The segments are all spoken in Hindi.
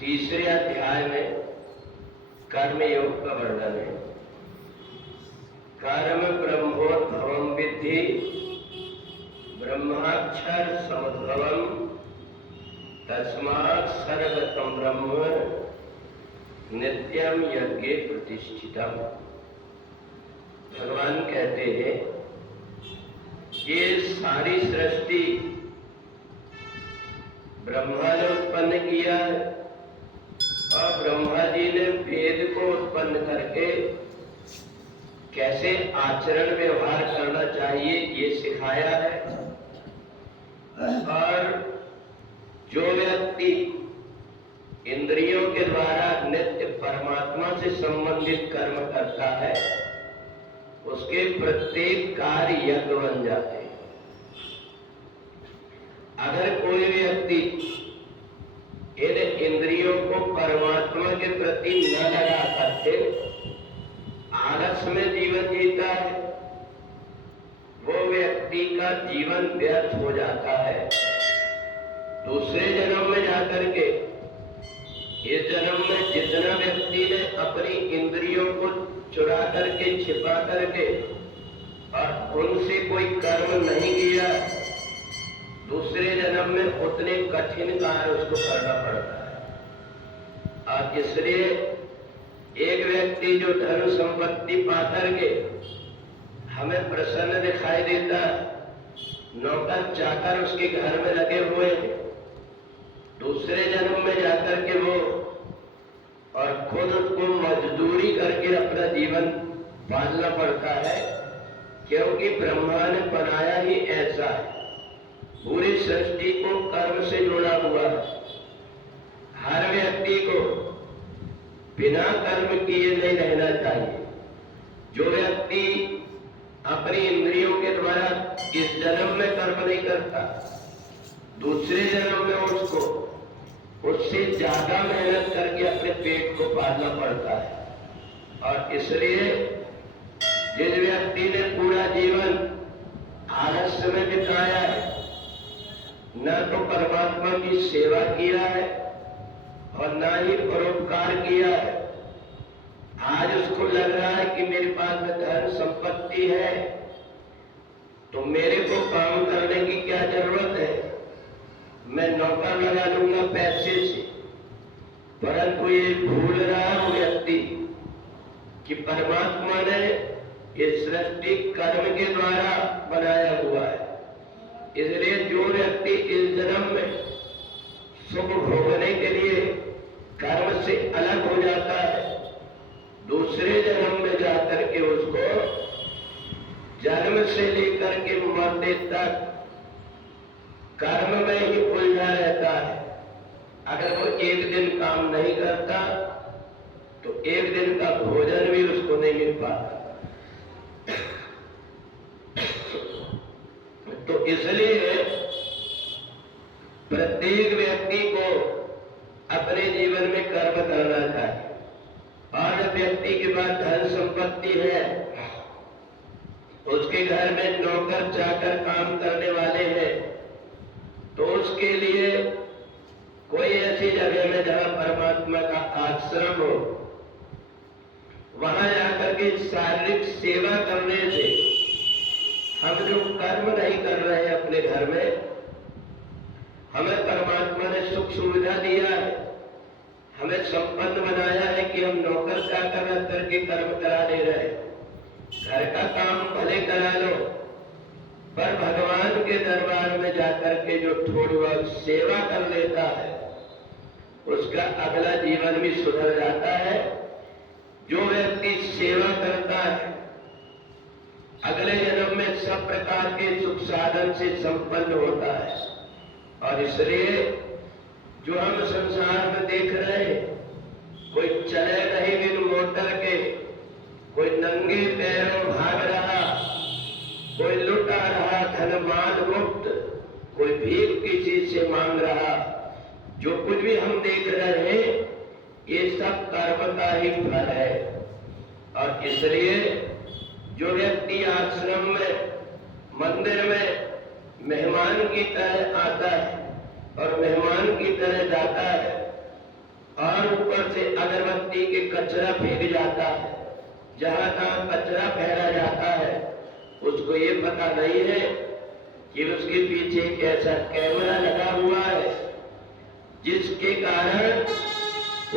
तीसरे अध्याय में कर्म योग का वर्णन है। कर्म ब्रह्मोद्भवम विद्धि ब्रह्माक्षर समुद्भवम तस्मात् सर्वगतं ब्रह्म नित्यम यज्ञे प्रतिष्ठितम। भगवान कहते हैं ये सारी सृष्टि ब्रह्मा ने उत्पन्न किया है और ब्रह्मा जी ने वेद को उत्पन्न करके कैसे आचरण व्यवहार करना चाहिए ये सिखाया है। और जो व्यक्ति इंद्रियों के द्वारा नित्य परमात्मा से संबंधित कर्म करता है उसके प्रत्येक कार्य यज्ञ बन जाते हैं। अगर कोई व्यक्ति इन इंद्रियों को परमात्मा के प्रति न लगा करके आलस में जीवन जीता है वो व्यक्ति का जीवन व्यर्थ हो जाता है। दूसरे जन्म में जाकर के इस जन्म में जितना व्यक्ति ने अपनी इंद्रियों को चुरा करके छिपा करके और उनसे कोई कर्म नहीं किया दूसरे जन्म में उतने कठिन कार्य उसको करना पड़ता है। और इसलिए एक व्यक्ति जो धन संपत्ति पाकर के हमें प्रसन्न दिखाई देता नौकर चाकर उसके घर में लगे हुए हैं दूसरे जन्म में जाकर के वो और खुद उसको मजदूरी करके अपना जीवन पालना पड़ता है क्योंकि ब्रह्मा ने बनाया ही ऐसा है। पूरी सृष्टि को कर्म से जुड़ा हुआ है। हर व्यक्ति को बिना कर्म किए नहीं रहना चाहिए। जो व्यक्ति अपनी इंद्रियों के द्वारा इस जन्म में कर्म नहीं करता दूसरे जन्म में उसको उससे ज्यादा मेहनत करके अपने पेट को पालना पड़ता है। और इसलिए जिस व्यक्ति ने पूरा जीवन आलस्य में बिताया है न तो परमात्मा की सेवा किया है और न ही परोपकार किया है। आज उसको लग रहा है कि मेरे पास में धन संपत्ति है तो मेरे को काम करने की क्या जरूरत है, मैं नौकर लगा लूंगा पैसे से। परंतु ये भूल रहा है व्यक्ति कि परमात्मा ने इस सृष्टि कर्म के द्वारा बनाया हुआ है। इसलिए जो व्यक्ति इस जन्म में सुख भोगने के लिए कर्म से अलग हो जाता है दूसरे जन्म में जाकर के उसको जन्म से लेकर के मरने तक कर्म में ही उलझा रहता है। अगर वो एक दिन काम नहीं करता तो एक दिन का भोजन भी उसको नहीं मिल पाता। तो इसलिए प्रत्येक व्यक्ति को अपने जीवन में कर्म करना चाहिए। और जब व्यक्ति के पास धन संपत्ति है उसके घर में नौकर चाकर काम करने वाले हैं तो उसके लिए कोई ऐसी जगह में जहां परमात्मा का आश्रम हो वहां जाकर के शारीरिक सेवा करने से हम जो कर्म नहीं कर रहे हैं अपने घर में हमें परमात्मा ने सुख सुविधा दिया है हमें संपन्न बनाया है कि हम नौकर चाकर रह करके कर्म करा ले रहे घर का काम भले करा लो पर भगवान के दरबार में जाकर के जो थोड़ी बहुत सेवा कर लेता है उसका अगला जीवन भी सुधर जाता है। जो व्यक्ति सेवा करता है अगले जन्म में सब प्रकार के सुख साधन से संपन्न होता है। और इसलिए जो हम संसार में देख रहे हैं कोई चले नहीं बिन मोटर के कोई नंगे पैरों भाग रहा कोई लुटा रहा धनमान मुक्त कोई भीख किसी से मांग रहा जो कुछ भी हम देख रहे हैं ये सब कर्म का ही फल है। और इसलिए जो व्यक्ति आश्रम में मंदिर में मेहमान की तरह आता है और मेहमान की तरह जाता है ऊपर से अगरबत्ती के कचरा फेंक जाता है, जहां तहां कचरा फैला जाता है, उसको ये पता नहीं है कि उसके पीछे एक ऐसा कैमरा लगा हुआ है जिसके कारण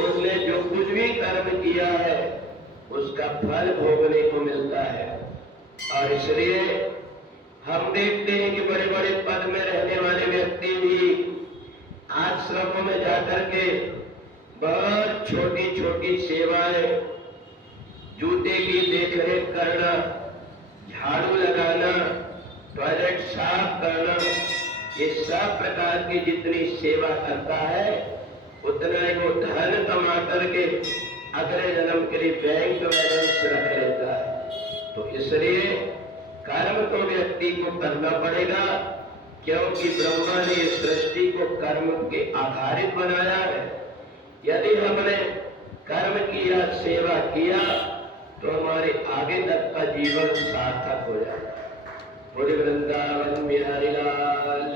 उसने जो कुछ भी कर्म किया है उसका फल भोगने को मिलता है। और इसलिए हम देखते हैं कि बड़े बड़े पद में रहने वाले व्यक्ति भी आश्रमों में जाकर के बहुत छोटी छोटी सेवाएं, जूते की देखरेख करना, झाड़ू लगाना, टॉयलेट साफ करना, ये सब प्रकार की जितनी सेवा करता है उतना ही वो धन कमा करके अगले जन्म के लिए बैंक बैलेंस रख लेता है। तो इसलिए कर्म तो व्यक्ति को करना पड़ेगा, क्योंकि ब्रह्मा ने इस सृष्टि को कर्म के आधारित बनाया है। यदि हमने कर्म किया, सेवा किया, तो हमारे आगे तक का जीवन सार्थक हो जाएगा। पूरे वृंदावन बिहारी लाल